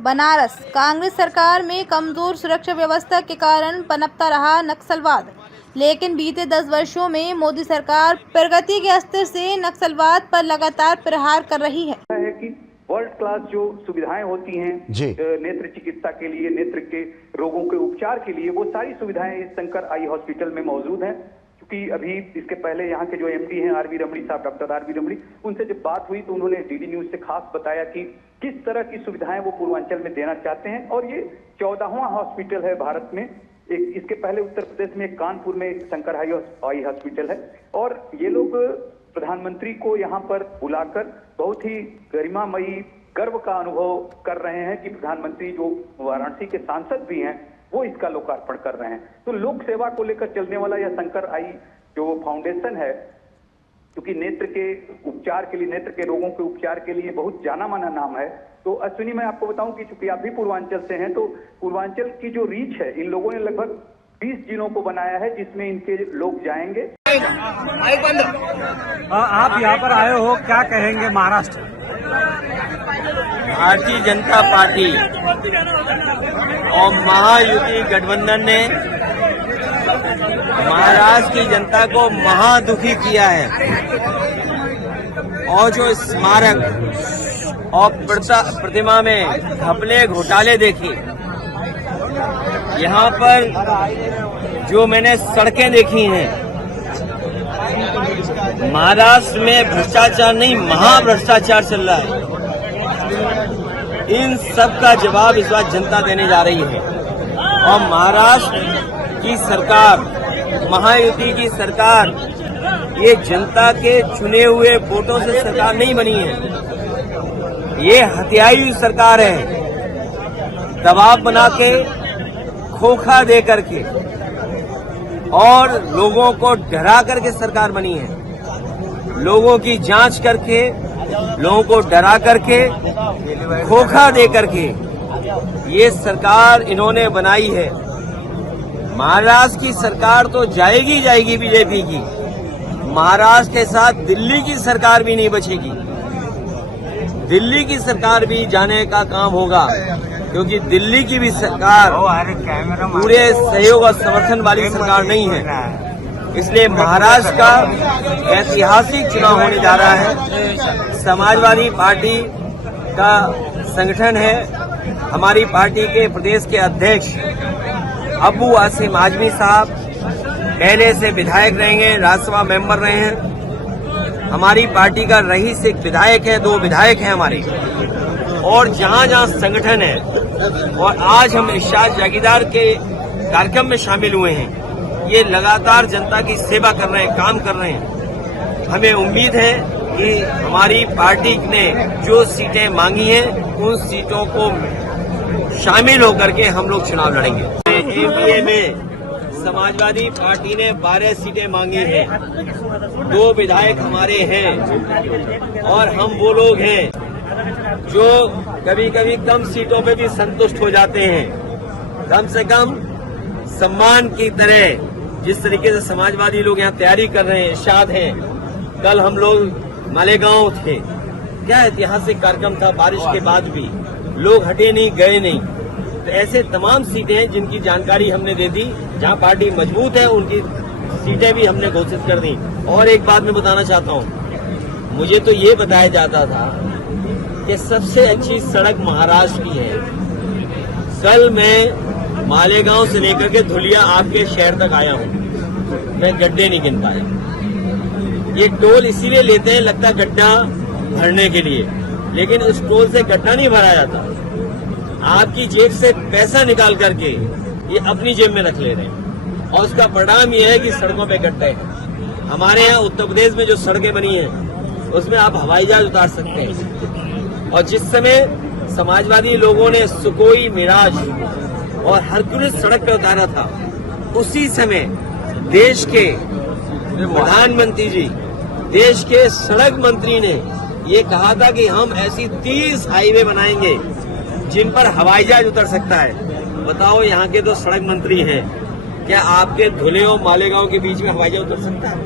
बनारस कांग्रेस सरकार में कमजोर सुरक्षा व्यवस्था के कारण पनपता रहा नक्सलवाद, लेकिन बीते 10 वर्षों में मोदी सरकार प्रगति के स्तर से नक्सलवाद पर लगातार प्रहार कर रही है कि वर्ल्ड क्लास जो सुविधाएं होती हैं नेत्र चिकित्सा के लिए, नेत्र के रोगों के उपचार के लिए, वो सारी सुविधाएं इस शंकर आई हॉस्पिटल में मौजूद हैं। क्योंकि अभी इसके पहले यहाँ के जो एमडी हैं आर वी रमणी साहब, डॉक्टर आर वी रमणी, उनसे जब बात हुई तो उन्होंने डीडी न्यूज से खास बताया कि किस तरह की सुविधाएं वो पूर्वांचल में देना चाहते हैं। और ये 14वां हॉस्पिटल है भारत में। इसके पहले उत्तर प्रदेश में कानपुर में शंकर आई हॉस्पिटल है। और ये लोग प्रधानमंत्री को यहाँ पर बुलाकर बहुत ही गरिमामयी गर्व का अनुभव कर रहे हैं कि प्रधानमंत्री जो वाराणसी के सांसद भी हैं वो इसका लोकार्पण कर रहे हैं। तो लोक सेवा को लेकर चलने वाला यह शंकर आई जो फाउंडेशन है, क्योंकि नेत्र के उपचार के लिए, नेत्र के रोगों के उपचार के लिए बहुत जाना माना नाम है। तो अश्विनी, मैं आपको बताऊं कि चूंकि आप भी पूर्वांचल से हैं, तो पूर्वांचल की जो रीच है, इन लोगों ने लगभग 20 जिलों को बनाया है जिसमें इनके लोग जाएंगे। आप यहाँ पर आए हो, क्या कहेंगे? महाराष्ट्र भारतीय जनता पार्टी और महायुति गठबंधन ने महाराष्ट्र की जनता को महादुखी किया है। और जो स्मारक और प्रतिमा में घपले घोटाले देखी, यहाँ पर जो मैंने सड़कें देखी हैं, महाराष्ट्र में भ्रष्टाचार नहीं, महाभ्रष्टाचार चल रहा है। इन सब का जवाब इस बार जनता देने जा रही है। और महाराष्ट्र की सरकार, महायुति की सरकार, ये जनता के चुने हुए वोटों से सरकार नहीं बनी है। ये हत्याई सरकार है। दबाव बना के, खोखा दे करके और लोगों को डरा करके सरकार बनी है। लोगों की जांच करके, लोगों को डरा करके, खोखा दे करके ये सरकार इन्होंने बनाई है। महाराष्ट्र की सरकार तो जाएगी बीजेपी की। महाराष्ट्र के साथ दिल्ली की सरकार भी नहीं बचेगी। दिल्ली की सरकार भी जाने का काम होगा, क्योंकि दिल्ली की भी सरकार पूरे सहयोग और समर्थन वाली सरकार नहीं है। इसलिए महाराष्ट्र का ऐतिहासिक चुनाव होने जा रहा है। समाजवादी पार्टी का संगठन है। हमारी पार्टी के प्रदेश के अध्यक्ष अबू आसिम आजमी साहब पहले से विधायक रहेंगे, राज्यसभा मेंबर रहे हैं। हमारी पार्टी का रईस एक विधायक है, 2 विधायक हैं हमारे। और जहां जहां संगठन है, और आज हम इरशाद जागीरदार के कार्यक्रम में शामिल हुए हैं, ये लगातार जनता की सेवा कर रहे हैं, काम कर रहे हैं। हमें उम्मीद है कि हमारी पार्टी ने जो सीटें मांगी हैं, उन सीटों को शामिल होकर के हम लोग चुनाव लड़ेंगे। एमपीए में समाजवादी पार्टी ने 12 सीटें मांगी हैं, 2 विधायक हमारे हैं। और हम वो लोग हैं जो कभी कभी कम सीटों पे भी संतुष्ट हो जाते हैं। कम से कम सम्मान की तरह जिस तरीके से समाजवादी लोग यहाँ तैयारी कर रहे हैं, इरशाद हैं। कल हम लोग मालेगांव थे, क्या ऐतिहासिक कार्यक्रम था। बारिश के बाद भी लोग हटे नहीं, गए नहीं। तो ऐसे तमाम सीटें हैं जिनकी जानकारी हमने दे दी। जहाँ पार्टी मजबूत है उनकी सीटें भी हमने घोषित कर दी। और एक बात मैं बताना चाहता हूँ, मुझे तो ये बताया जाता था कि सबसे अच्छी सड़क महाराष्ट्र की है। कल मैं मालेगांव से लेकर के धुलिया आपके शहर तक आया हूँ, मैं गड्ढे नहीं गिन पाया। ये टोल इसीलिए लेते हैं, लगता है गड्ढा भरने के लिए, लेकिन उस टोल से गड्ढा नहीं भरा जाता। आपकी जेब से पैसा निकाल करके ये अपनी जेब में रख ले रहे हैं, और उसका परिणाम ये है कि सड़कों पे गड्ढे हैं। हमारे यहाँ उत्तर प्रदेश में जो सड़कें बनी हैं, उसमें आप हवाई जहाज उतार सकते हैं। और जिस समय समाजवादी लोगों ने सुकोई, मिराज और हरकुलिस सड़क पे उतारा था, उसी समय देश के प्रधानमंत्री जी, देश के सड़क मंत्री ने ये कहा था कि हम ऐसी 30 हाईवे बनाएंगे जिन पर हवाई जहाज उतर सकता है। बताओ, यहाँ के तो सड़क मंत्री हैं, क्या आपके धुले और मालेगांव के बीच में हवाई जहाज उतर सकता है?